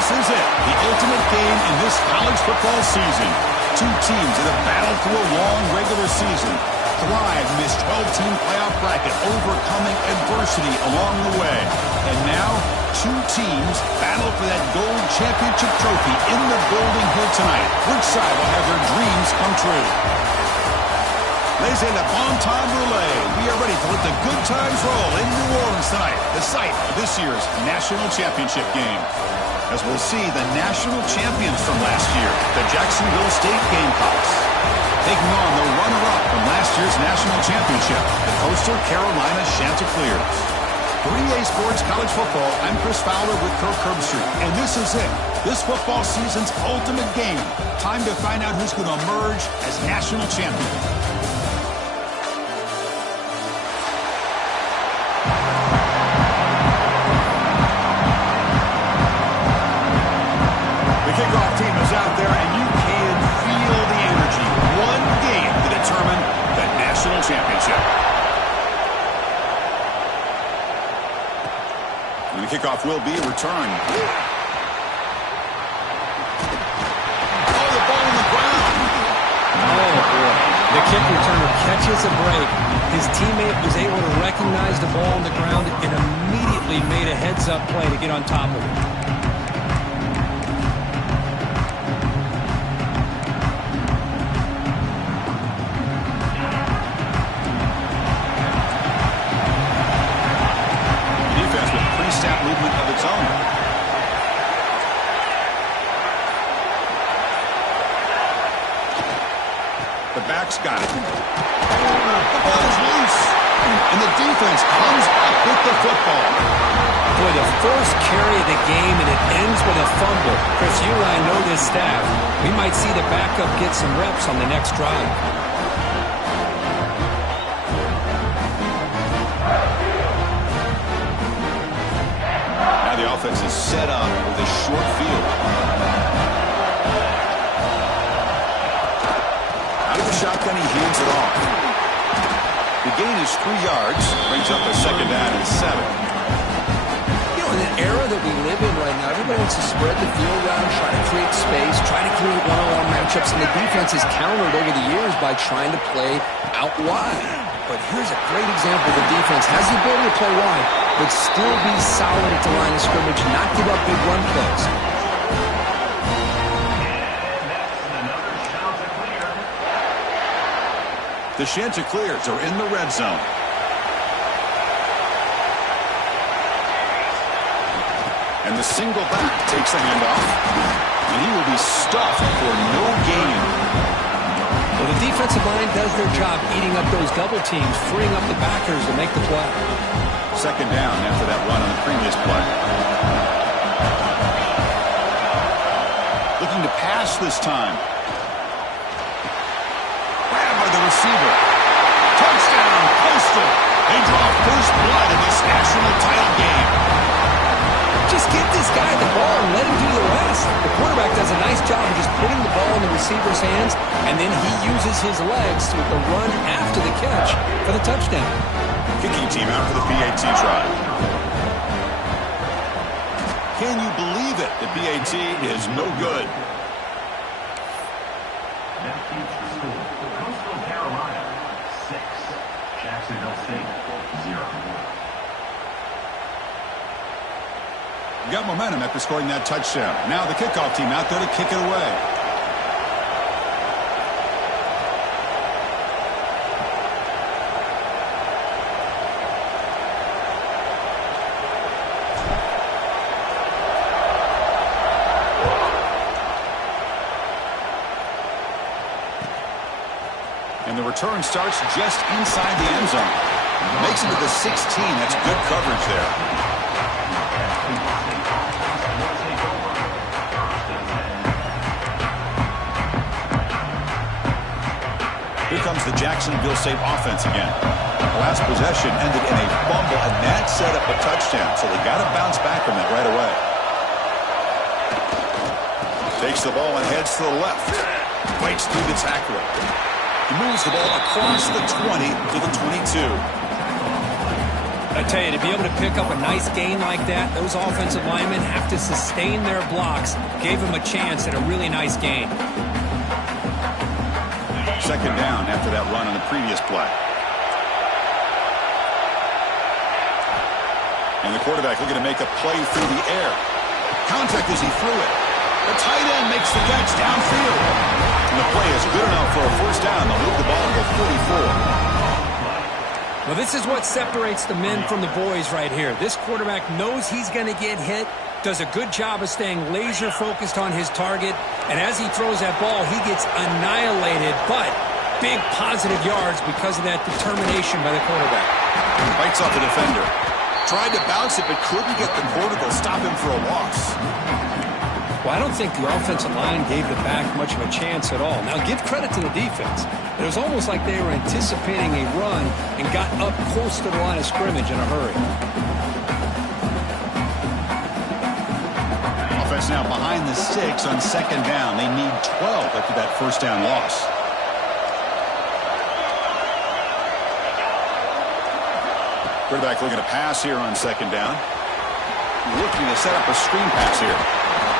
This is it, the ultimate game in this college football season. Two teams that have battled through a long regular season, thrived in this 12-team playoff bracket, overcoming adversity along the way. And now, two teams battle for that gold championship trophy in the building here tonight. Which side will have their dreams come true? Laissez le bon temps rouler. We are ready to let the good times roll in New Orleans tonight, the site of this year's national championship game. As we'll see the national champions from last year, the Jacksonville State Gamecocks, taking on the runner-up from last year's national championship, the Coastal Carolina Chanticleers. For EA Sports College Football, I'm Chris Fowler with Kirk Herbstreit, and this is it, this football season's ultimate game. Time to find out who's going to emerge as national champion. The kickoff team is out there, and you can feel the energy. One game to determine the national championship. And the kickoff will be a return. Oh, the ball on the ground. Oh, boy. The kick returner catches a break. His teammate was able to recognize the ball on the ground and immediately made a heads-up play to get on top of it. Movement of its own. The back's got it. The ball is loose. And the defense comes up with the football. Boy, the first carry of the game, and it ends with a fumble. Chris, you and I know this staff. We might see the backup get some reps on the next drive. The offense is set up with a short field. Out of the shotgun, he hands it off. The gain is 3 yards, brings up a second down and 7. You know, in an era that we live in right now, everybody wants to spread the field around, try to create space, try to create one-on-one matchups, and the defense has countered over the years by trying to play out wide. But here's a great example. The defense has the ability to play wide, but still be solid at the line of scrimmage, not give up big run plays. The Chanticleers are in the red zone. And the single back takes the handoff, and he will be stuffed for no gain. Well, the defensive line does their job eating up those double teams, freeing up the backers to make the play. Second down after that run on the previous play. Looking to pass this time. Grabbed by the receiver. Touchdown, Coastal. They draw first blood in this national title game. Just get this guy the ball and let him do the rest. The quarterback does a nice job of just putting the ball in the receiver's hands, and then he uses his legs with the run after the catch for the touchdown. Kicking team out for the PAT try. Can you believe it? The PAT is no good. Coastal Carolina 6, Jacksonville State 0. Got momentum after scoring that touchdown. Now the kickoff team out there to kick it away. And the return starts just inside the end zone. Makes it to the 16. That's good coverage there. Here comes the Jacksonville State offense again. Last possession ended in a fumble, and that set up a touchdown, so they got to bounce back from that right away. Takes the ball and heads to the left. Breaks through the tackler. He moves the ball across the 20 to the 22. I tell you, to be able to pick up a nice gain like that, those offensive linemen have to sustain their blocks. Gave him a chance at a really nice gain. Second down after that run on the previous play. And the quarterback looking to make a play through the air. Contact as he threw it. The tight end makes the catch downfield. And the play is good enough for a first down. They'll move the ball to the 44. Well, this is what separates the men from the boys right here. This quarterback knows he's going to get hit, does a good job of staying laser focused on his target, and as he throws that ball, he gets annihilated, but big positive yards because of that determination by the quarterback. Bites off the defender. Tried to bounce it, but couldn't get the quarter to stop him for a loss. Well, I don't think the offensive line gave the back much of a chance at all. Now, give credit to the defense. It was almost like they were anticipating a run and got up close to the line of scrimmage in a hurry. Offense now behind the 6 on second down. They need 12 after that first down loss. Quarterback looking to pass here on second down. Looking to set up a screen pass here.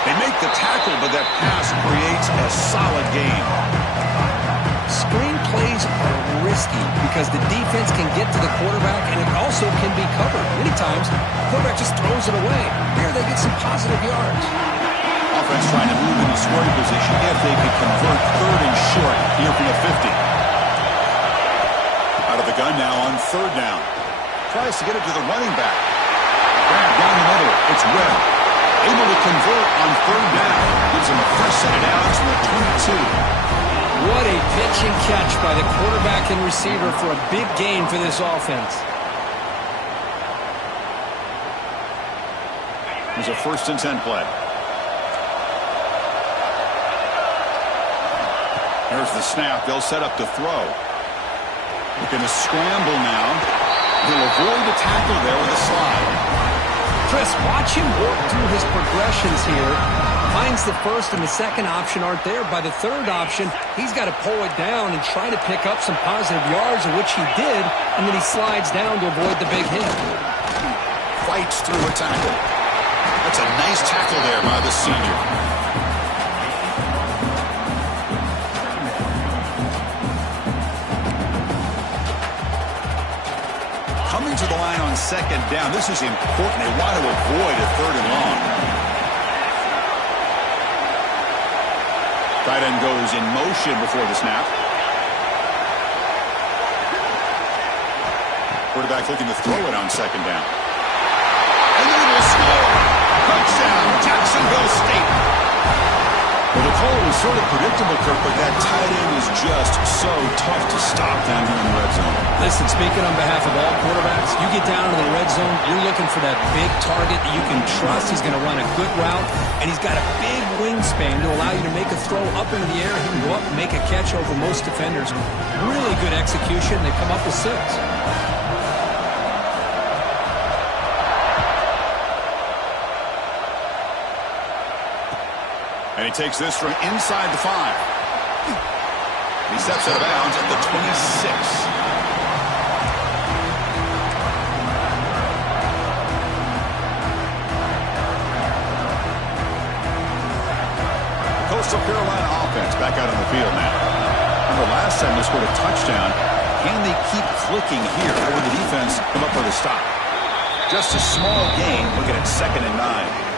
They make the tackle, but that pass creates a solid gain. Screen plays are risky because the defense can get to the quarterback, and it also can be covered. Many times, the quarterback just throws it away. Here, they get some positive yards. Offense trying to move into scoring position if they can convert third and short here from the 50. Out of the gun now on third down. Tries to get it to the running back. Grab down the middle. It's Webb. Able to convert on third down. Gives him a fresh set of downs from the 22. What a pitch and catch by the quarterback and receiver for a big gain for this offense. There's a 1st and 10 play. There's the snap. They'll set up to throw. Looking to scramble now. He'll avoid the tackle there with a slide. Chris, watch him work through his progressions here. Finds the first and the second option aren't there. By the third option, he's got to pull it down and try to pick up some positive yards, of which he did, and then he slides down to avoid the big hit. Fights through a tackle. That's a nice tackle there by the senior. Coming to the line on second down. This is important. They want to avoid a third and long. Tight end goes in motion before the snap. Quarterback looking to throw it on second down. And they will score. Touchdown, Jacksonville State. Well, the call was sort of predictable, Kirk, but that tight end is just so tough to stop down here in the red zone. Listen, speaking on behalf of all quarterbacks, you get down into the red zone, you're looking for that big target that you can trust. He's going to run a good route, and he's got a big wingspan to allow you to make a throw up into the air. He can go up and make a catch over most defenders. Really good execution. They come up with 6. And he takes this from inside the 5. He steps out of bounds at the 26. Coastal Carolina offense back out on the field now. Remember last time they scored a touchdown. Can they keep clicking here, or will the defense come up with a stop? Just a small gain, looking at 2nd and 9.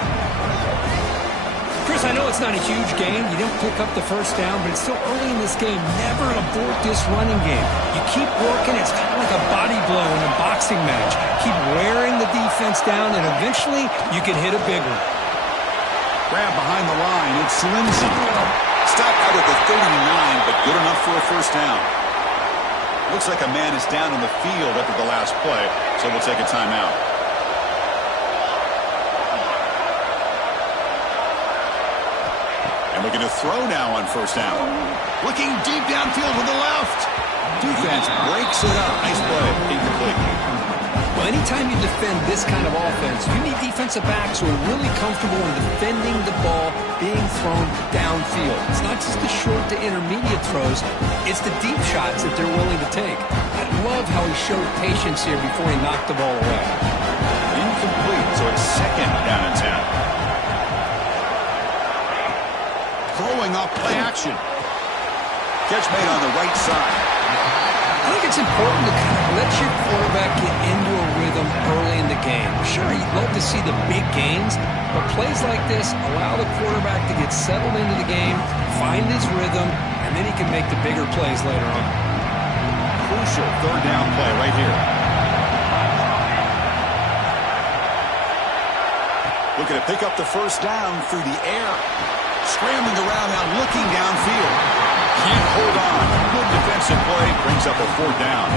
Chris, I know it's not a huge game. You didn't pick up the first down, but it's still early in this game. Never abort this running game. You keep working. It's kind of like a body blow in a boxing match. Keep wearing the defense down, and eventually you can hit a big one. Grab behind the line. It's Lindsey. Stop out at the 39, but good enough for a first down. Looks like a man is down on the field after the last play, so we'll take a timeout. And looking to throw now on first down. Looking deep downfield with the left. Defense breaks it up. Nice play. Incomplete. Well, anytime you defend this kind of offense, you need defensive backs who are really comfortable in defending the ball being thrown downfield. It's not just the short to intermediate throws, it's the deep shots that they're willing to take. I love how he showed patience here before he knocked the ball away. Incomplete, so it's second down and 10. Throwing off play action. Catch made on the right side. I think it's important to kind of let your quarterback get into a rhythm early in the game. Sure, you'd love to see the big gains, but plays like this allow the quarterback to get settled into the game, find his rhythm, and then he can make the bigger plays later on. Crucial third down play right here. Looking to pick up the first down through the air. Scrambling around now, looking downfield. Can't hold on. Good defensive play. Brings up a fourth down.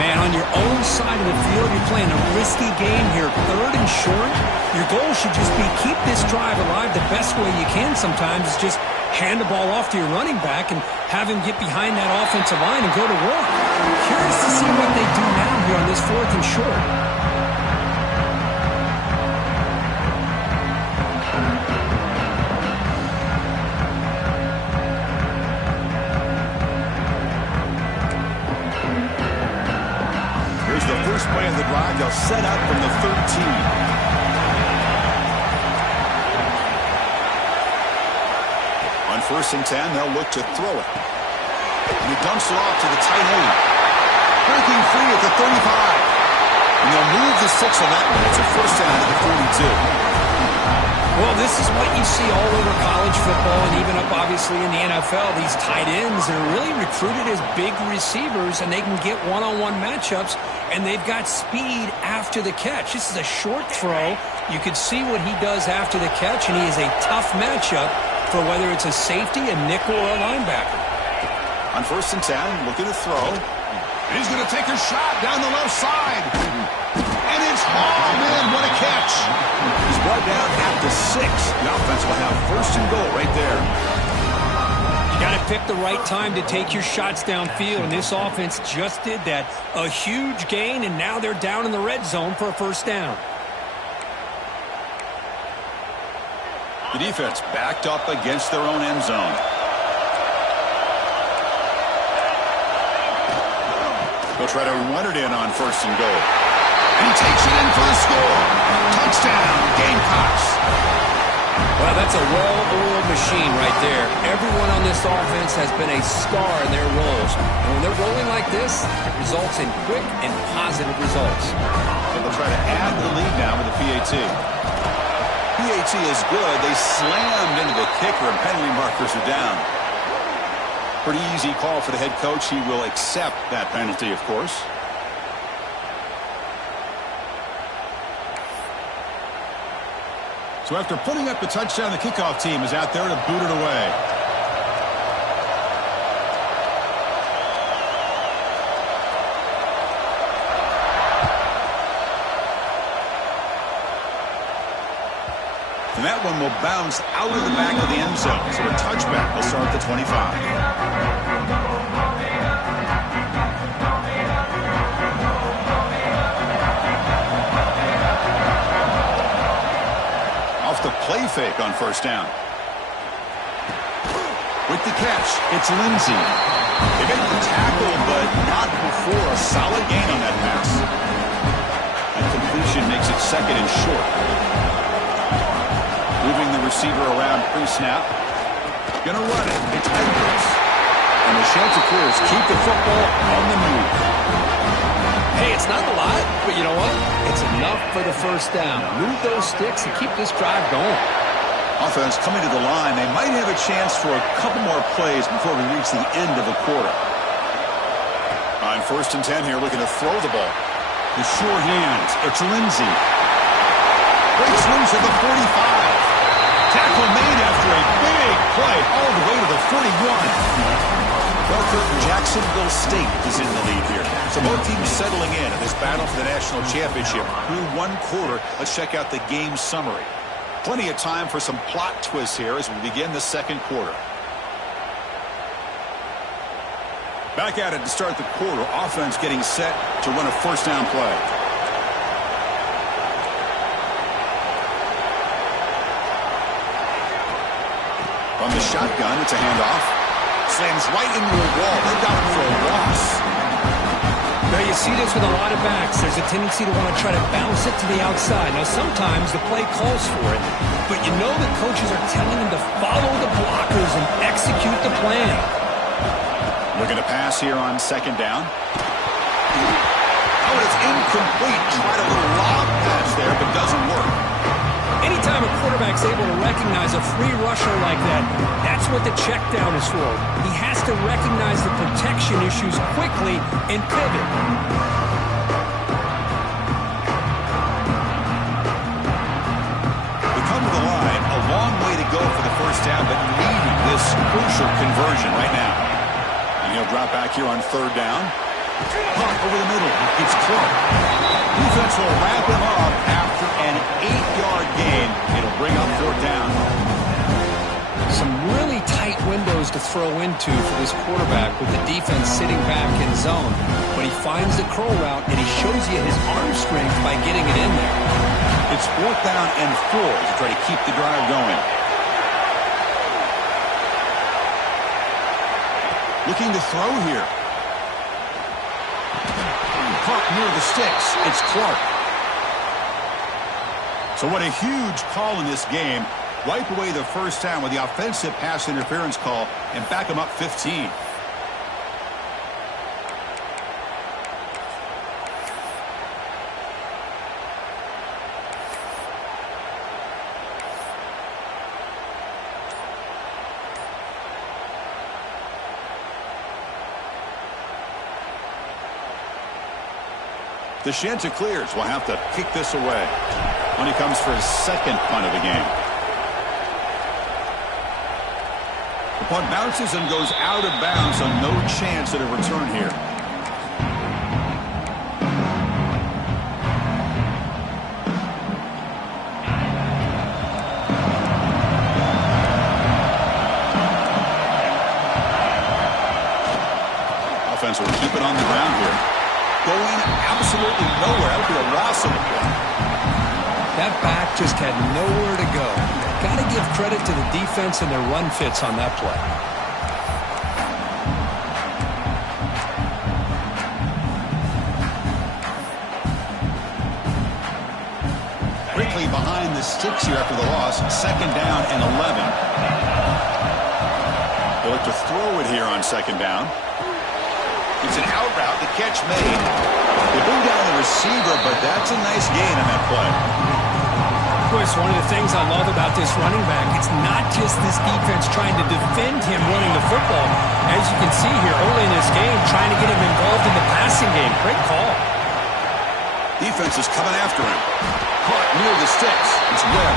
Man, on your own side of the field, you're playing a risky game here. Third and short. Your goal should just be keep this drive alive the best way you can sometimes is just hand the ball off to your running back and have him get behind that offensive line and go to work. Curious to see what they do now here on this fourth and short. The first play of the drive, they'll set up from the 13. On first and 10, they'll look to throw it. And he dumps it off to the tight end. Breaking free at the 35. And they'll move the 6 on that one. It's a first down at the 42. Well, this is what you see all over college football and even up, obviously, in the NFL. These tight ends are really recruited as big receivers, and they can get one-on-one matchups, and they've got speed after the catch. This is a short throw. You could see what he does after the catch, and he is a tough matchup for whether it's a safety, a nickel, or a linebacker. On first and 10, looking to throw. And he's going to take a shot down the left side. And it's hauled in. What a catch. He's brought down at the 6. The offense will have first and goal right there. You got to pick the right time to take your shots downfield, and this offense just did that. A huge gain, and now they're down in the red zone for a first down. The defense backed up against their own end zone. They'll try to run it in on first and goal. And he takes it in for the score. Touchdown, Gamecocks. Well, that's a well-oiled machine right there. Everyone on this offense has been a star in their roles. And when they're rolling like this, it results in quick and positive results. So they'll try to add to the lead now with the PAT. PAT is good. They slammed into the kicker, and penalty markers are down. Pretty easy call for the head coach. He will accept that penalty, of course. So after putting up the touchdown, the kickoff team is out there to boot it away. And that one will bounce out of the back of the end zone. So a touchback will start at the 25. The play fake on first down. With the catch, it's Lindsey. They make the tackle, but not before a solid gain on that pass. And completion makes it second and short. Moving the receiver around pre-snap. Gonna run it. It's Edwards. And the Chanticleers keep the football on the move. Hey, it's not a lot, but you know what? It's enough for the first down. Move those sticks and keep this drive going. Offense coming to the line. They might have a chance for a couple more plays before we reach the end of the quarter. On first and 10 here, looking to throw the ball. The sure hands. It's Lindsey. Breaks loose at the 45. Tackle made after a big play all the way to the 41. Well, Kurt, Jacksonville State is in the lead here. So both teams settling in this battle for the national championship. Through one quarter, let's check out the game summary. Plenty of time for some plot twists here as we begin the second quarter. Back at it to start the quarter. Offense getting set to run a first down play. From the shotgun, it's a handoff. Slams right into a wall. They've got him for a loss. Now, you see this with a lot of backs. There's a tendency to want to try to bounce it to the outside. Now, sometimes the play calls for it, but you know the coaches are telling them to follow the blockers and execute the plan. Looking to pass here on second down. Oh, it's incomplete. Tried a little lob pass there, but doesn't work. Anytime a quarterback's able to recognize a free rusher like that, that's what the check down is for. He has to recognize the protection issues quickly and pivot. We come to the line, a long way to go for the first down, but needing this crucial conversion right now. And he'll drop back here on third down. Punt over the middle. It's Clark. Defense will wrap him up after an 8-yard gain. It'll bring up fourth down. Some really tight windows to throw into for this quarterback with the defense sitting back in zone. But he finds the curl route, and he shows you his arm strength by getting it in there. It's fourth down and 4 to try to keep the drive going. Looking to throw here. Caught near the sticks. It's Clark. So what a huge call in this game. Wipe away the first down with the offensive pass interference call and back him up 15. The Chanticleers will have to kick this away when he comes for his second punt of the game. The punt bounces and goes out of bounds, so no chance at a return here. Offense will keep it on the ground here. Going absolutely nowhere. That would be a loss of the play. That back just had nowhere to go. Got to give credit to the defense and their run fits on that play. Quickly behind the sticks here after the loss. Second down and 11. They'll look to throw it here on second down. It's an out route. The catch made. They bring down the receiver, but that's a nice gain on that play. Of course, one of the things I love about this running back, it's not just this defense trying to defend him running the football. As you can see here early in this game, trying to get him involved in the passing game. Great call. Defense is coming after him. Caught near the sticks. It's Webb.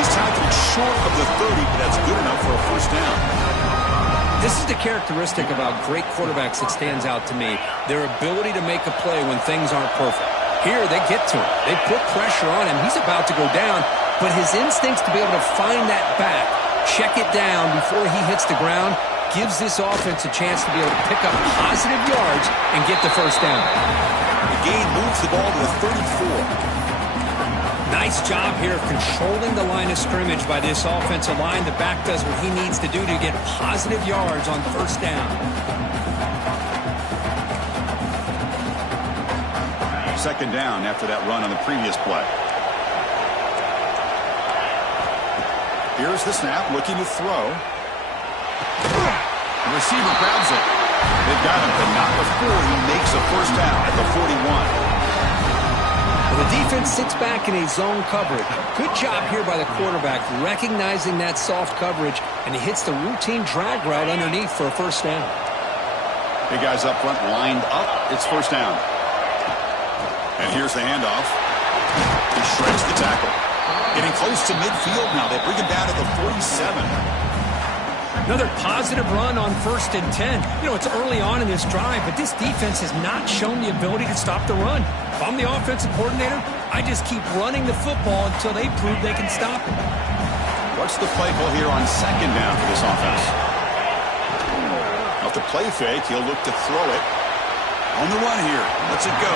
He's tackled short of the 30, but that's good enough for a first down. This is the characteristic about great quarterbacks that stands out to me. Their ability to make a play when things aren't perfect. Here, they get to him. They put pressure on him. He's about to go down, but his instincts to be able to find that back, check it down before he hits the ground, gives this offense a chance to be able to pick up positive yards and get the first down. The gain moves the ball to the 34. Nice job here of controlling the line of scrimmage by this offensive line. The back does what he needs to do to get positive yards on first down. Second down after that run on the previous play. Here's the snap, looking to throw. The receiver grabs it. They've got him, but not before he makes a first down at the 41. The defense sits back in a zone coverage. Good job here by the quarterback, recognizing that soft coverage, and he hits the routine drag route underneath for a first down. Big guys up front lined up. It's first down. And here's the handoff. He shreds the tackle. Getting close to midfield now. They bring him down at the 47. Another positive run on 1st and 10. You know, it's early on in this drive, but this defense has not shown the ability to stop the run. If I'm the offensive coordinator, I just keep running the football until they prove they can stop it. What's the play call here on second down for this offense? Off the play fake, he'll look to throw it. On the run here. Let's it go.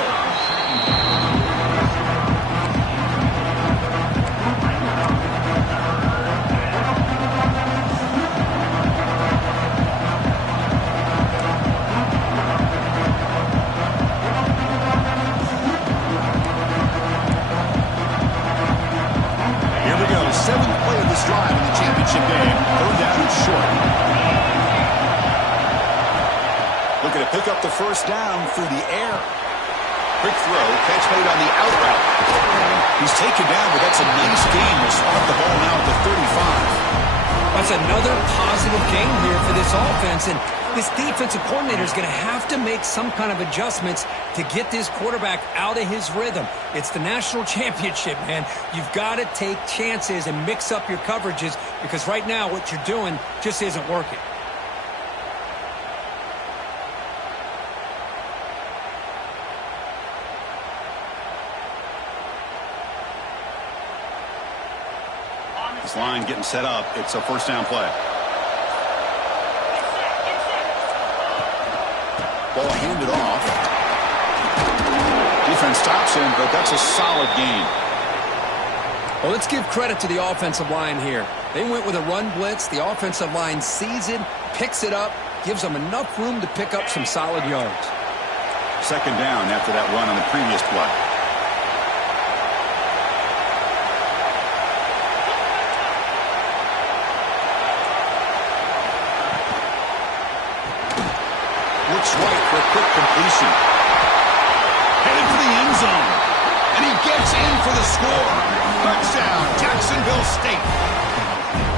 pick up the first down through the air. Quick throw, catch made on the out route. He's taken down, but that's a nice gain. We'll spot the ball now at the 35. That's another positive gain here for this offense, and this defensive coordinator is going to have to make some kind of adjustments to get this quarterback out of his rhythm. It's the national championship, man. You've got to take chances and mix up your coverages because right now what you're doing just isn't working. This line getting set up. It's a first down play. Ball handed off. Defense stops him, but that's a solid gain. Well, let's give credit to the offensive line here. They went with a run blitz. The offensive line sees it, picks it up, gives them enough room to pick up some solid yards. Second down after that run on the previous play. Looks right for a quick completion. Headed for the end zone. And he gets in for the score. Touchdown, Jacksonville State.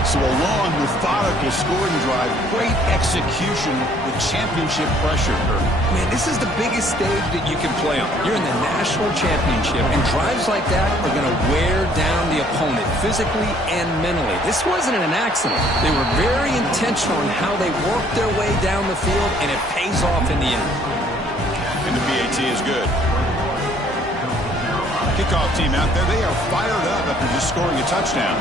So a long, methodical scoring drive. Great execution with championship pressure. Man, this is the biggest stage that you can play on. You're in the national championship, and drives like that are going to wear down the opponent physically and mentally. This wasn't an accident. They were very intentional in how they worked their way down the field, and it pays off in the end. And the PAT is good. Kickoff team out there, they are fired up after just scoring a touchdown.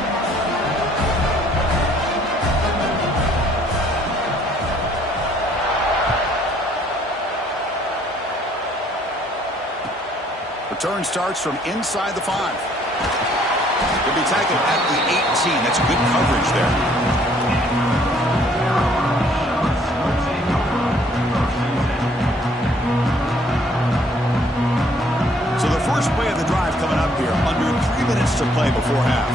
Return starts from inside the 5. He'll be tackled at the 18. That's good coverage there. So the first play of the drive coming up here. Under 3 minutes to play before half.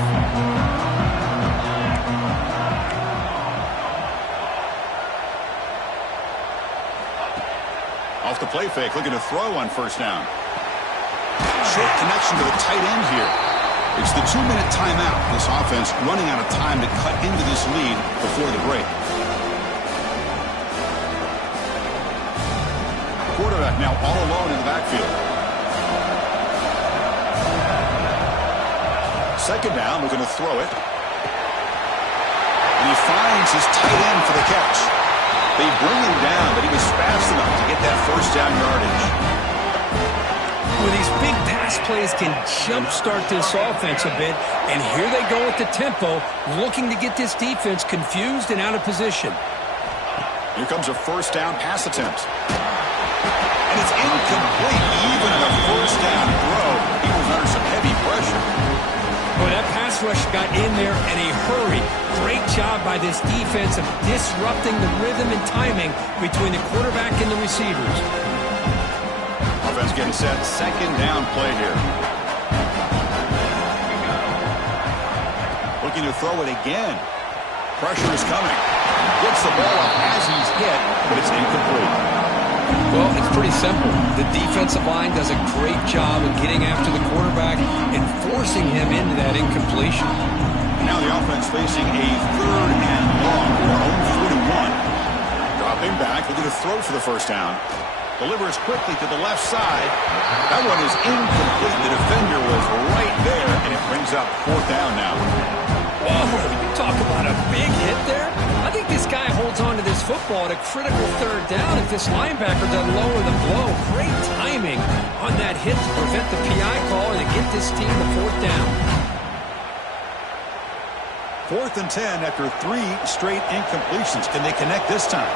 Off the play fake, looking to throw on first down. Short connection to the tight end here. It's the 2-minute timeout. This offense running out of time to cut into this lead before the break. Quarterback now all alone in the backfield. Second down, looking to throw it. And he finds his tight end for the catch. They bring him down, but he was fast enough to get that first down yardage. Well, these big pass plays can jumpstart this offense a bit, and here they go with the tempo, looking to get this defense confused and out of position. Here comes a first down pass attempt. And it's incomplete. Even on a first down throw, he was under some heavy pressure. Well, that pass rush got in there in a hurry. Great job by this defense of disrupting the rhythm and timing between the quarterback and the receivers. Offense getting set. Second down play here. Looking to throw it again. Pressure is coming. Gets the ball up as he's hit, but it's incomplete. Well, it's pretty simple. The defensive line does a great job of getting after the quarterback and forcing him into that incompletion. Now the offense facing a third and long. Their own 41. Dropping back, looking to throw for the first down. Delivers quickly to the left side. That one is incomplete. The defender was right there, and it brings up fourth down now. Whoa, you talk about a big hit there. I think this guy holds on to this football at a critical third down if this linebacker doesn't lower the blow. Great timing on that hit to prevent the PI call and to get this team the fourth down. 4th and 10 after 3 straight incompletions. Can they connect this time?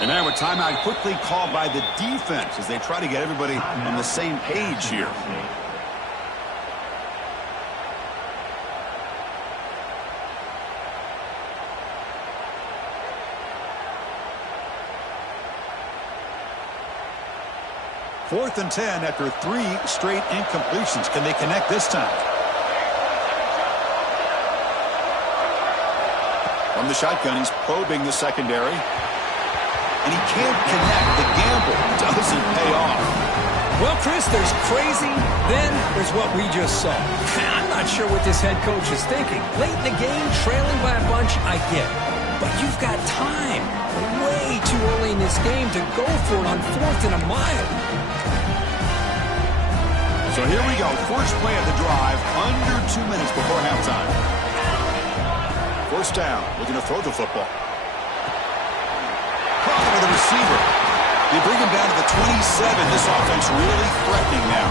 And now a timeout quickly called by the defense as they try to get everybody on the same page here. Fourth and 10 after 3 straight incompletions. Can they connect this time? From the shotgun, he's probing the secondary. And he can't connect. The gamble doesn't pay off. Well, Chris, there's crazy, then there's what we just saw. I'm not sure what this head coach is thinking. Late in the game, trailing by a bunch, I get it. But you've got time, way too early in this game, to go for it on 4th and a mile. So here we go. First play of the drive, under 2 minutes before halftime. First down, looking to throw the football. Caught by the receiver. They bring him down to the 27. This offense really threatening now.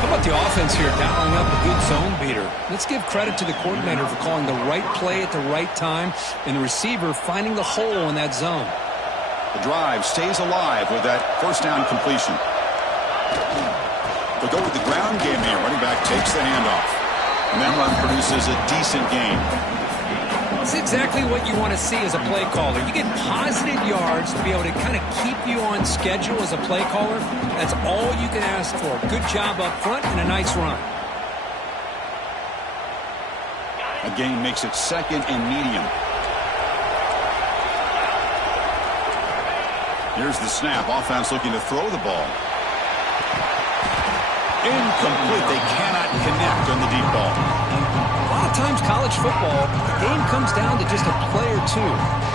How about the offense here dialing up a good zone beater? Let's give credit to the coordinator for calling the right play at the right time and the receiver finding the hole in that zone. The drive stays alive with that first down completion. They'll go with the ground game here. Running back takes the handoff. And that run produces a decent gain. It's exactly what you want to see as a play caller. You get positive yards to be able to kind of keep you on schedule as a play caller. That's all you can ask for. Good job up front and a nice run. A gain makes it 2nd and medium. Here's the snap. Offense looking to throw the ball. Incomplete. They cannot connect on the deep ball. A lot of times college football, the game comes down to just a play or two.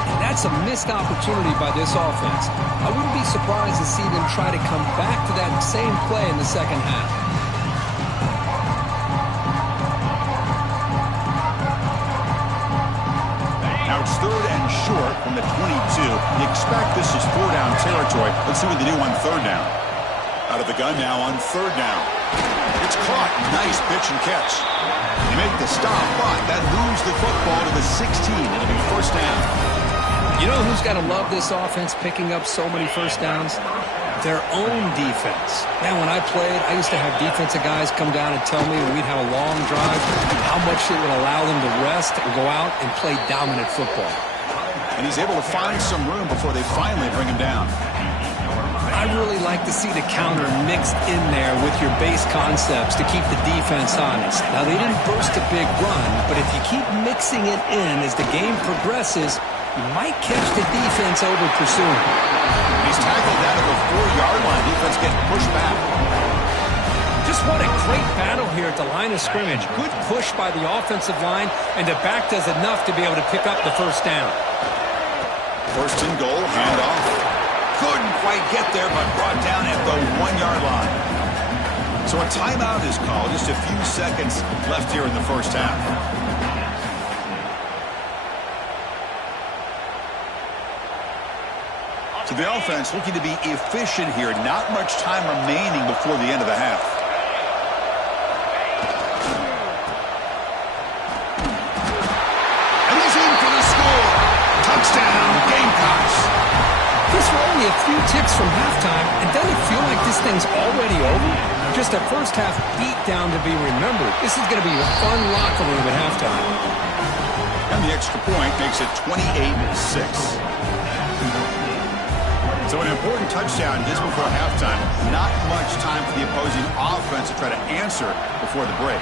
And that's a missed opportunity by this offense. I wouldn't be surprised to see them try to come back to that same play in the second half. Now it's 3rd and short from the 22. You expect this is 4-down territory. Let's see what they do on 3rd down. Out of the gun now on 3rd down. It's caught. Nice pitch and catch. They make the stop, but that moves the football to the 16. It'll be first down. You know who's got to love this offense picking up so many first downs? Their own defense. Man, when I played, I used to have defensive guys come down and tell me when we'd have a long drive how much it would allow them to rest and go out and play dominant football. And he's able to find some room before they finally bring him down. I really like to see the counter mixed in there with your base concepts to keep the defense honest. Now, they didn't burst a big run, but if you keep mixing it in as the game progresses, you might catch the defense over pursuing. He's tackled down at the 4-yard line. Defense getting pushed back. Just what a great battle here at the line of scrimmage. Good push by the offensive line, and the back does enough to be able to pick up the first down. First and goal, handoff. Couldn't quite get there, but brought down at the 1-yard line. So a timeout is called. Just a few seconds left here in the first half. So the offense looking to be efficient here. Not much time remaining before the end of the half. And he's in for the score. Touchdown, Gamecocks. Chris, we're only a few ticks from halftime, and doesn't it feel like this thing's already over? Just a first half beat down to be remembered. This is going to be a fun locker room at halftime. And the extra point makes it 28-6. So an important touchdown just before halftime. Not much time for the opposing offense to try to answer before the break.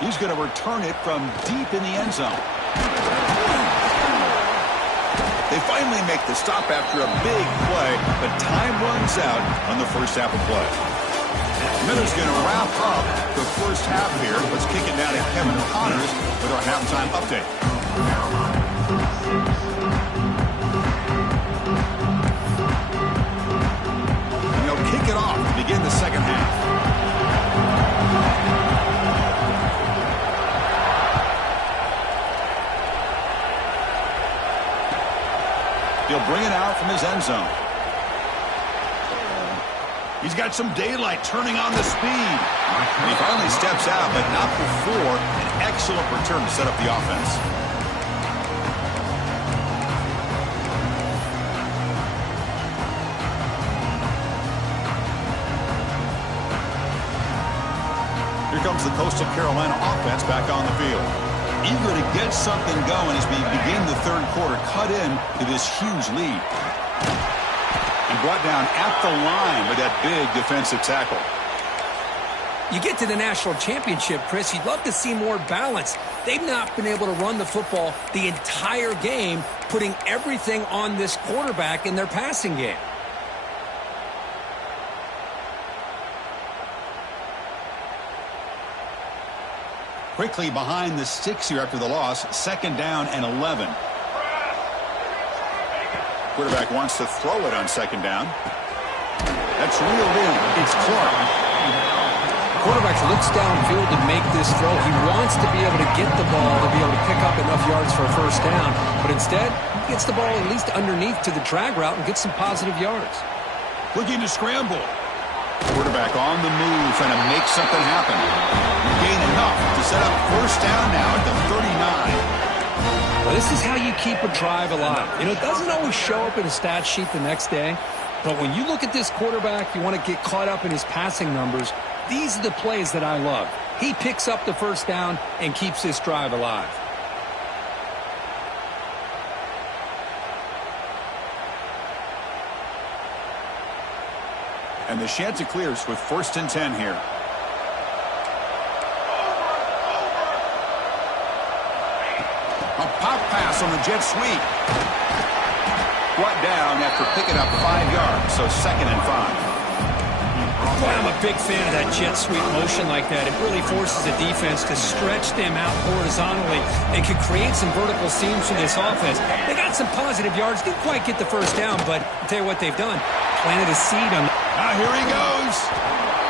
He's going to return it from deep in the end zone. They finally make the stop after a big play, but time runs out on the first half of play. Miller's going to wrap up the first half here. Let's kick it down to Kevin Connors with our halftime update. And they'll kick it off to begin the second half. He'll bring it out from his end zone. He's got some daylight turning on the speed. And he finally steps out, but not before an excellent return to set up the offense. Here comes the Coastal Carolina offense back on the field. Eager to get something going as we begin the third quarter. Cut in to this huge lead. And brought down at the line with that big defensive tackle. You get to the national championship, Chris, you'd love to see more balance. They've not been able to run the football the entire game, putting everything on this quarterback in their passing game. Quickly behind the sticks here after the loss. 2nd down and 11. Quarterback wants to throw it on 2nd down. That's reeled in. It's Clark. Quarterback looks downfield to make this throw. He wants to be able to get the ball to be able to pick up enough yards for a 1st down. But instead, he gets the ball at least underneath to the drag route and gets some positive yards. Looking to scramble. Quarterback on the move, trying to make something happen. Gain enough to set up 1st down now at the 39. Well, this is how you keep a drive alive. You know, it doesn't always show up in a stat sheet the next day. But when you look at this quarterback, you want to get caught up in his passing numbers. These are the plays that I love. He picks up the 1st down and keeps this drive alive. And the Chanticleers with 1st and 10 here. A pop pass on the jet sweep. Brought down after picking up 5 yards, so 2nd and 5. Boy, I'm a big fan of that jet sweep motion like that. It really forces the defense to stretch them out horizontally and can create some vertical seams for this offense. They got some positive yards. Didn't quite get the 1st down, but I'll tell you what they've done. Planted a seed on the... Now here he goes.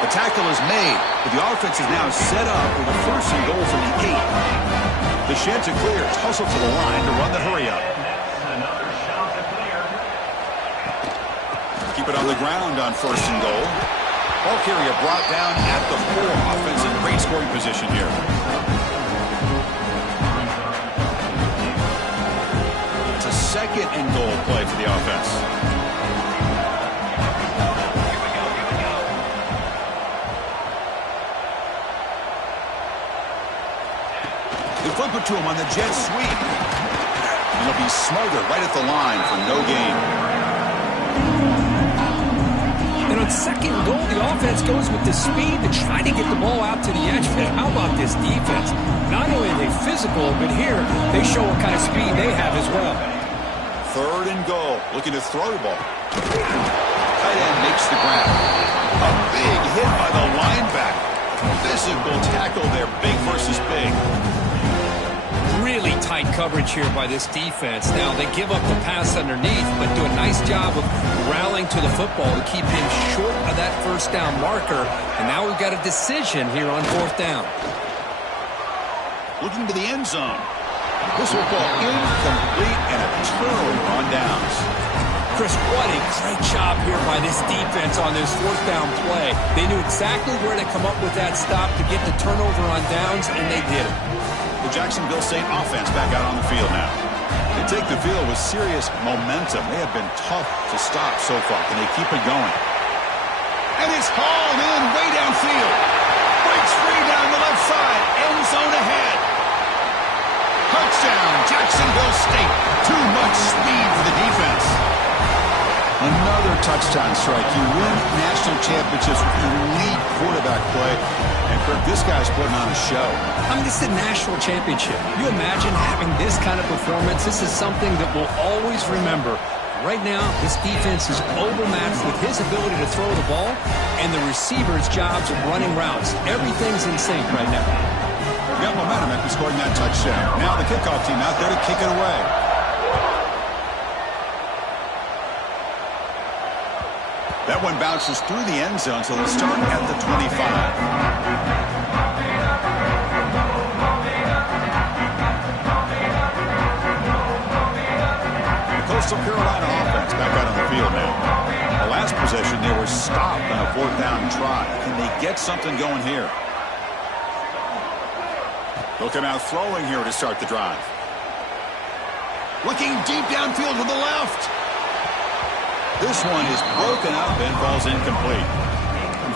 The tackle is made, but the offense is now set up with a 1st and goal from the 8. The Chanticleers hustle to the line to run the hurry-up. Keep it on the ground on 1st and goal. Ball carrier brought down at the 4. Offense in great scoring position here. It's a 2nd and goal play for the offense. They flip it to him on the jet sweep. And he'll be smothered right at the line for no gain. And on 2nd and goal, the offense goes with the speed to try to get the ball out to the edge. But how about this defense? Not only are they physical, but here they show what kind of speed they have as well. 3rd and goal, looking to throw the ball. Tight end makes the grab. A big hit by the linebacker. Physical tackle there, big versus big. Really tight coverage here by this defense. Now, they give up the pass underneath, but do a nice job of rallying to the football to keep him short of that 1st down marker. And now we've got a decision here on 4th down. Looking to the end zone. This will fall incomplete and a turnover on downs. Chris, what a great job here by this defense on this 4th down play. They knew exactly where to come up with that stop to get the turnover on downs, and they did it. The Jacksonville State offense back out on the field now. They take the field with serious momentum. They have been tough to stop so far. Can they keep it going? And it's hauled in way downfield. Breaks free down the left side. End zone ahead. Touchdown, Jacksonville State. Too much speed for the defense. Another touchdown strike. You win national championships with elite quarterback play. And Kirk, this guy's putting on a show. I mean, this is a national championship. You imagine having this kind of performance? This is something that we'll always remember. Right now, this defense is overmatched with his ability to throw the ball and the receiver's jobs of running routes. Everything's in sync right now. Got momentum after scoring that touchdown. Now the kickoff team out there to kick it away. That one bounces through the end zone, so they'll start at the 25. The Coastal Carolina offense back out on the field now. The last possession, they were stopped on a 4th down try. Can they get something going here? They'll come out throwing here to start the drive. Looking deep downfield to the left. This one is broken up and falls incomplete.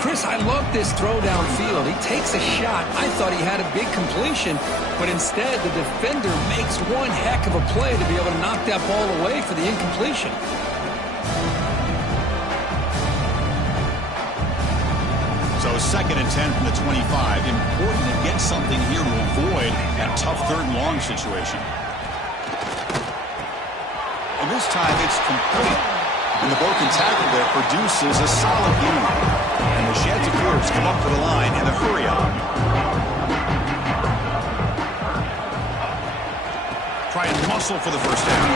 Chris, I love this throw downfield. He takes a shot. I thought he had a big completion, but instead the defender makes one heck of a play to be able to knock that ball away for the incompletion. So So 2nd and 10 from the 25. Important to get something here to avoid that tough 3rd and long situation. And this time it's complete. And the broken tackle there produces a solid gain. And the Chanticleers come up to the line in the hurry up. Try and muscle for the first down.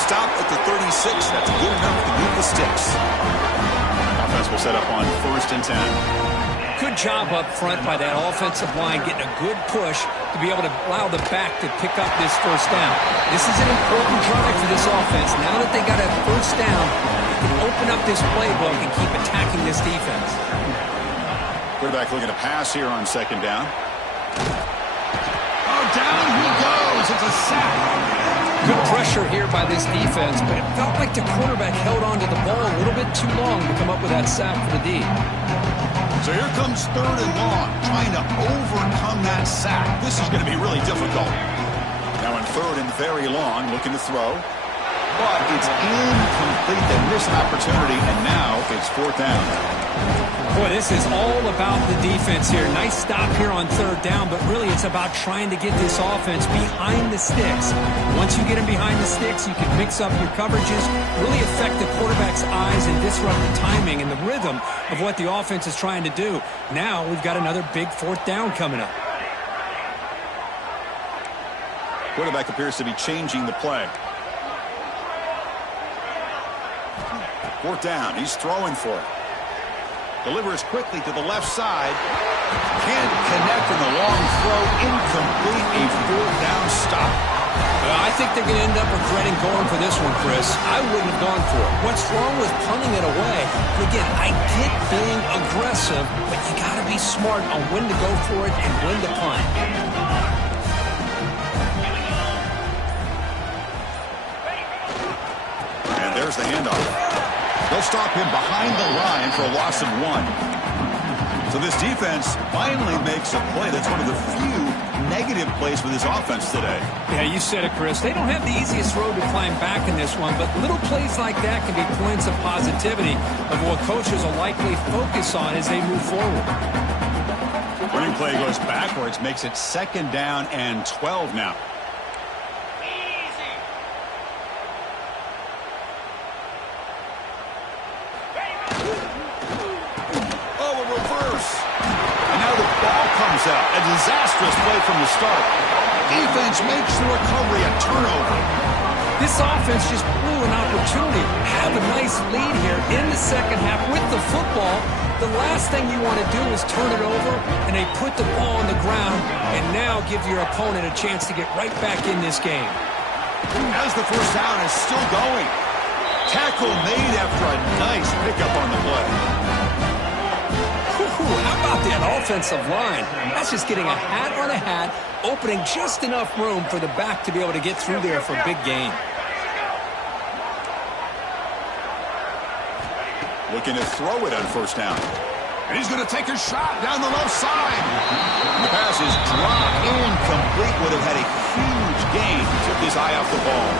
Stop at the 36. That's good enough to move the sticks. Offense will set up on 1st and 10. Good job up front by that offensive line, getting a good push to be able to allow the back to pick up this 1st down. This is an important drive for this offense. Now that they got a 1st down, they can open up this playbook and keep attacking this defense. Quarterback looking to pass here on 2nd down. Oh, down he goes. It's a sack. Good pressure here by this defense, but it felt like the quarterback held on to the ball a little bit too long to come up with that sack for the D. So here comes 3rd and long, trying to overcome that sack. This is going to be really difficult. Now in 3rd and very long, looking to throw. But it's incomplete. They miss an opportunity, and now it's 4th down. Boy, this is all about the defense here. Nice stop here on 3rd down, but really it's about trying to get this offense behind the sticks. Once you get them behind the sticks, you can mix up your coverages, really affect the quarterback's eyes and disrupt the timing and the rhythm of what the offense is trying to do. Now we've got another big 4th down coming up. Quarterback appears to be changing the play. 4th down. He's throwing for it. Delivers quickly to the left side. Can't connect in the long throw. Incomplete. A 4th down stop. I think they're going to end up regretting going for this one, Chris. I wouldn't have gone for it. What's wrong with punting it away? Again, I get being aggressive, but you got to be smart on when to go for it and when to punt. And there's the handoff. They'll stop him behind the line for a loss of 1. So this defense finally makes a play. That's one of the few negative plays with his offense today. Yeah, you said it, Chris. They don't have the easiest road to climb back in this one, but little plays like that can be points of positivity of what coaches will likely focus on as they move forward. Running play goes backwards, makes it 2nd down and 12 now. Out. A disastrous play from the start. Defense makes the recovery a turnover. This offense just blew an opportunity. Have a nice lead here in the 2nd half with the football. The last thing you want to do is turn it over, and they put the ball on the ground and now give your opponent a chance to get right back in this game. As the 1st down is still going. Tackle made after a nice pickup on the play. How about that offensive line? That's just getting a hat on a hat, opening just enough room for the back to be able to get through there for a big gain. Looking to throw it on 1st down. And he's going to take a shot down the left side. The pass is dropped incomplete. Would have had a huge gain. Took his eye off the ball.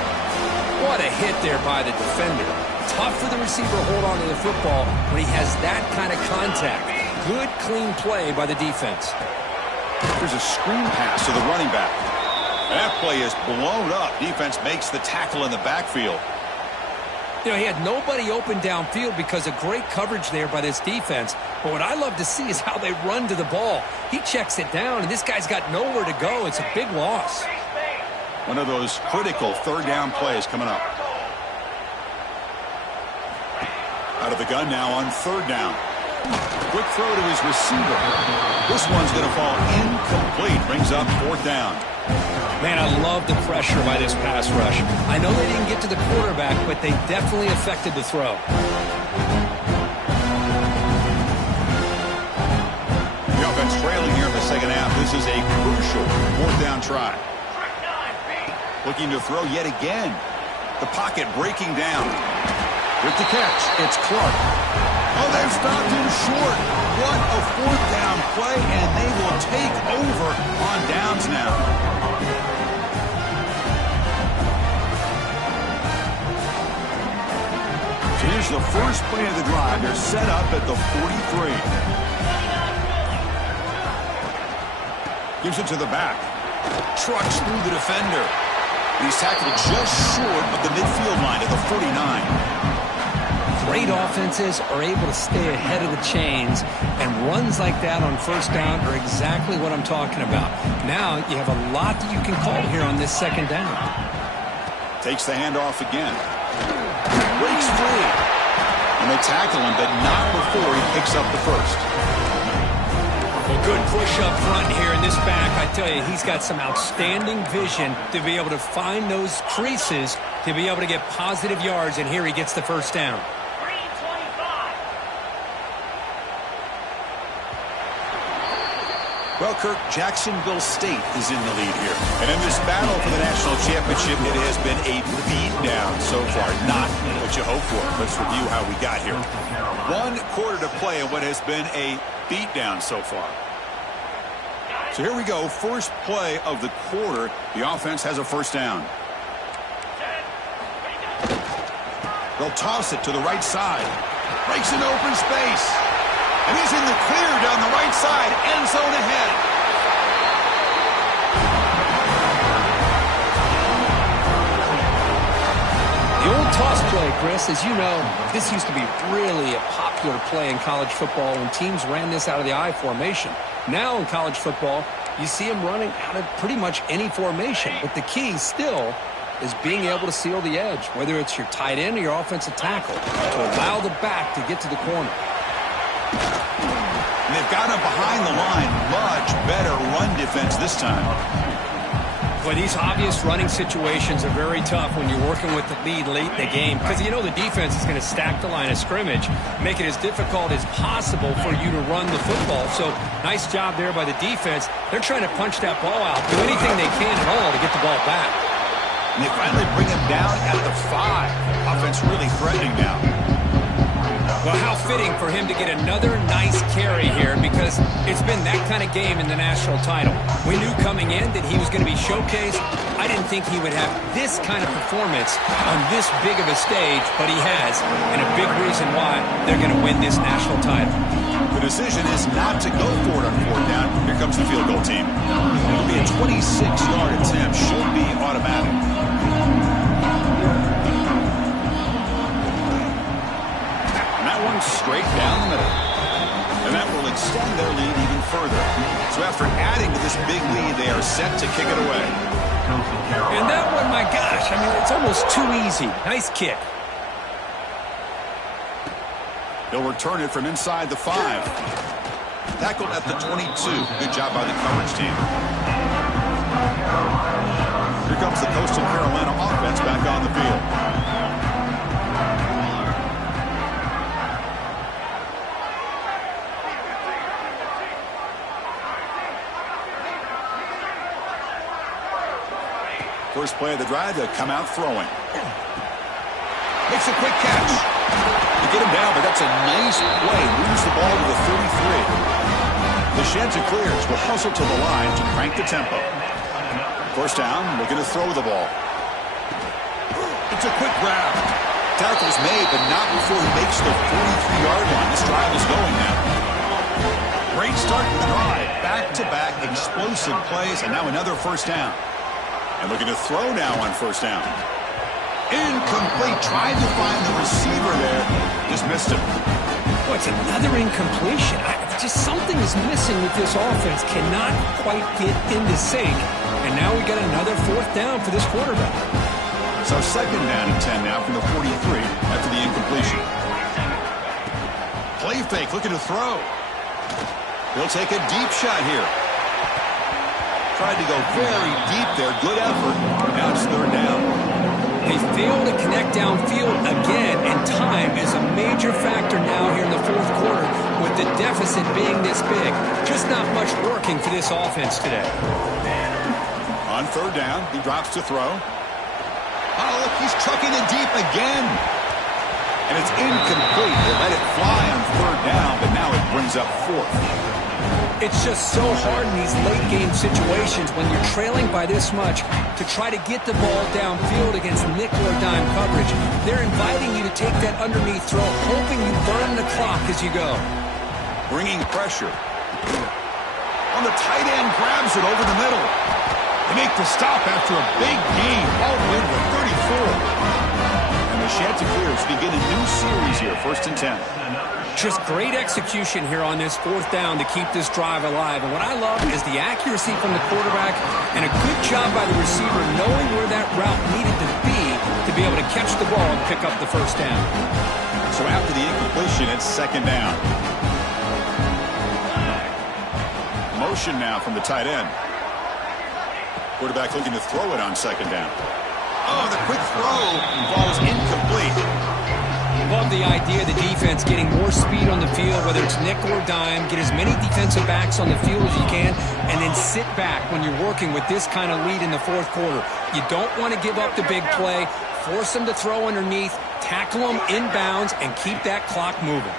What a hit there by the defender. Tough for the receiver to hold on to the football when he has that kind of contact. Good, clean play by the defense. There's a screen pass to the running back. That play is blown up. Defense makes the tackle in the backfield. You know, he had nobody open downfield because of great coverage there by this defense. But what I love to see is how they run to the ball. He checks it down, and this guy's got nowhere to go. It's a big loss. One of those critical 3rd down plays coming up. Out of the gun now on 3rd down. Quick throw to his receiver. This one's going to fall incomplete. Brings up 4th down. Man, I love the pressure by this pass rush. I know they didn't get to the quarterback, but they definitely affected the throw. The offense trailing here in the 2nd half. This is a crucial 4th down try. Looking to throw yet again. The pocket breaking down. With the catch, it's Clark. Oh, they've stopped him short. What a 4th down play, and they will take over on downs now. So here's the first play of the drive. They're set up at the 43. Gives it to the back. Trucks through the defender. He's tackled just short of the midfield line at the 49. Great offenses are able to stay ahead of the chains, and runs like that on first down are exactly what I'm talking about. Now you have a lot that you can call here on this second down. Takes the handoff again. Breaks free. And they tackle him, but not before he picks up the first. Well, good push up front here in this back. I tell you, he's got some outstanding vision to be able to find those creases, to be able to get positive yards, and here he gets the first down. Well, Kirk, Jacksonville State is in the lead here. And in this battle for the national championship, it has been a beatdown so far. Not what you hope for. Let's review how we got here. 1 quarter to play in what has been a beatdown so far. So here we go. First play of the quarter. The offense has a first down. They'll toss it to the right side. Breaks an open space. And he's in the clear down the right side. End zone ahead. The old toss play, Chris, as you know, this used to be really a popular play in college football when teams ran this out of the I formation. Now in college football, you see them running out of pretty much any formation. But the key still is being able to seal the edge, whether it's your tight end or your offensive tackle, to allow the back to get to the corner. And they've got him behind the line. Much better run defense this time. Well, these obvious running situations are very tough when you're working with the lead late in the game, because you know the defense is going to stack the line of scrimmage, make it as difficult as possible for you to run the football. So nice job there by the defense. They're trying to punch that ball out, do anything they can at all to get the ball back. And they finally bring him down at the 5. Offense really threatening now. Well, how fitting for him to get another nice carry here, because it's been that kind of game in the national title. We knew coming in that he was going to be showcased. I didn't think he would have this kind of performance on this big of a stage, but he has, and a big reason why they're going to win this national title. The decision is not to go for it on 4th down. Here comes the field goal team. It'll be a 26-yard attempt. Should be automatic. Straight down the middle. And that will extend their lead even further. So after adding to this big lead, they are set to kick it away. And that one, my gosh, I mean, it's almost too easy. Nice kick. He'll return it from inside the 5. Tackled at the 22. Good job by the coverage team. Here comes the Coastal Carolina offense back on the field. First play of the drive, they'll come out throwing. Makes a quick catch. They get him down, but that's a nice play. Moves the ball to the 33. The Chanticleers will hustle to the line to crank the tempo. First down, looking to throw the ball. It's a quick grab. Tackle's made, but not before he makes the 43-yard line. This drive is going now. Great start to the drive. Back-to-back explosive plays, and now another first down. And looking to throw now on first down. Incomplete. Tried to find the receiver there. Just missed him. Well, it's another incompletion. Just something is missing with this offense. Cannot quite get into sync. And now we got another 4th down for this quarterback. So 2nd down and 10 now from the 43 after the incompletion. Play fake. Looking to throw. He'll take a deep shot here. Tried to go very deep there. Good effort. Now it's 3rd down. They fail to connect downfield again, and time is a major factor now here in the 4th quarter with the deficit being this big. Just not much working for this offense today. On 3rd down, he drops to throw. Oh, look, he's trucking it deep again. And it's incomplete. They let it fly on 3rd down, but now it brings up 4th. It's just so hard in these late-game situations when you're trailing by this much to try to get the ball downfield against nickel or dime coverage. They're inviting you to take that underneath throw, hoping you burn the clock as you go. Bringing pressure. On the tight end, grabs it over the middle. They make the stop after a big gain, all the way to the 34. And the Chanticleers begin a new series here, 1st and 10. Just great execution here on this 4th down to keep this drive alive. And what I love is the accuracy from the quarterback and a good job by the receiver knowing where that route needed to be able to catch the ball and pick up the 1st down. So after the incompletion, it's 2nd down. Motion now from the tight end. Quarterback looking to throw it on 2nd down. Oh, the quick throw falls incomplete. Love the idea of the defense getting more speed on the field, whether it's nickel or dime. Get as many defensive backs on the field as you can, and then sit back when you're working with this kind of lead in the 4th quarter. You don't want to give up the big play. Force them to throw underneath, tackle them inbounds, and keep that clock moving.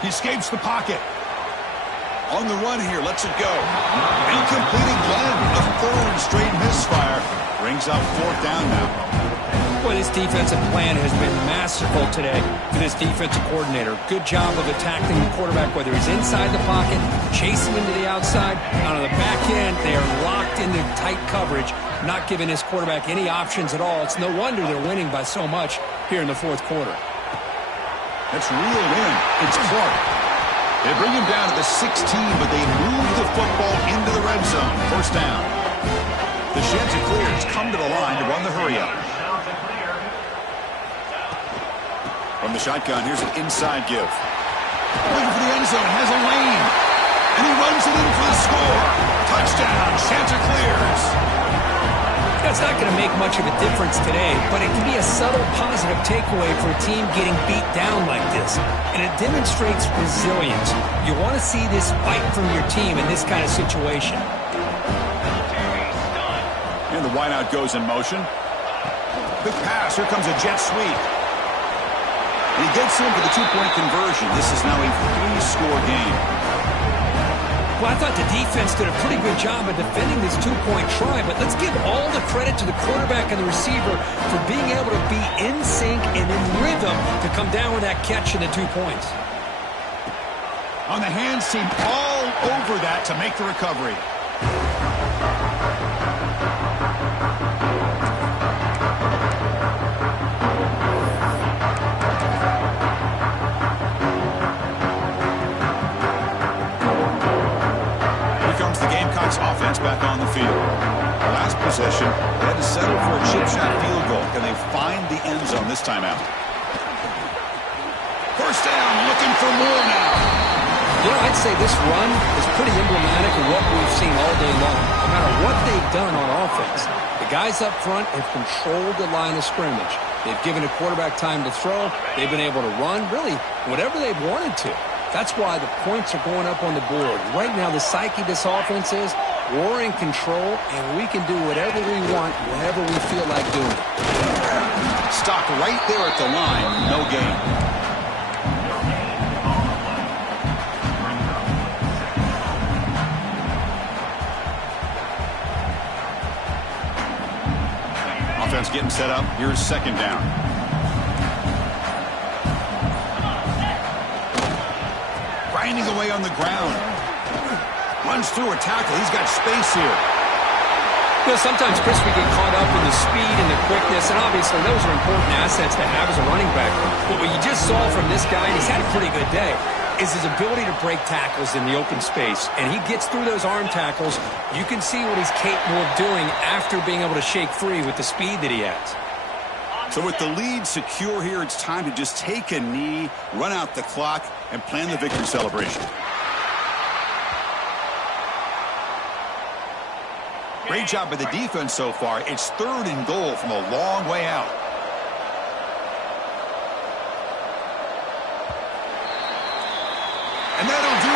He escapes the pocket. On the run here, lets it go. Incomplete again. A 3rd straight misfire. Brings up 4th down now. Boy, this defensive plan has been masterful today for this defensive coordinator. Good job of attacking the quarterback, whether he's inside the pocket, chasing him to the outside. On the back end, they are locked into tight coverage, not giving this quarterback any options at all. It's no wonder they're winning by so much here in the 4th quarter. That's reeled in. It's Clark. They bring him down to the 16, but they move the football into the red zone. 1st down. The Chanticleers come to the line to run the hurry-up. From the shotgun, here's an inside give. Looking for the end zone, has a lane. And he runs it in for the score. Touchdown, Chanticleers. That's not going to make much of a difference today, but it can be a subtle positive takeaway for a team getting beat down like this. And it demonstrates resilience. You want to see this fight from your team in this kind of situation. And the wideout goes in motion. Quick pass, here comes a jet sweep. And he gets in for the 2-point conversion. This is now a 3-score game. Well, I thought the defense did a pretty good job of defending this 2-point try, but let's give all the credit to the quarterback and the receiver for being able to be in sync and in rhythm to come down with that catch and the 2 points. On the hands team, all over that to make the recovery. Offense back on the field. Last possession, they had to settle for a chip shot field goal. Can they find the end zone this time out? 1st down, looking for more now. You know, I'd say this run is pretty emblematic of what we've seen all day long. No matter what they've done on offense, the guys up front have controlled the line of scrimmage. They've given the quarterback time to throw. They've been able to run, really, whatever they've wanted to. That's why the points are going up on the board. Right now, the psyche of this offense is we're in control, and we can do whatever we want, whenever we feel like doing it. Stop right there at the line. No gain. Offense getting set up. Here's 2nd down. Grinding away on the ground. Runs through a tackle. He's got space here. You know, sometimes, Chris, we get caught up in the speed and the quickness, and obviously those are important assets to have as a running back. But what you just saw from this guy, and he's had a pretty good day, is his ability to break tackles in the open space. And he gets through those arm tackles. You can see what he's capable of doing after being able to shake free with the speed that he has. So with the lead secure here, it's time to just take a knee, run out the clock, and plan the victory celebration. Great job by the defense so far. It's 3rd and goal from a long way out. And that'll do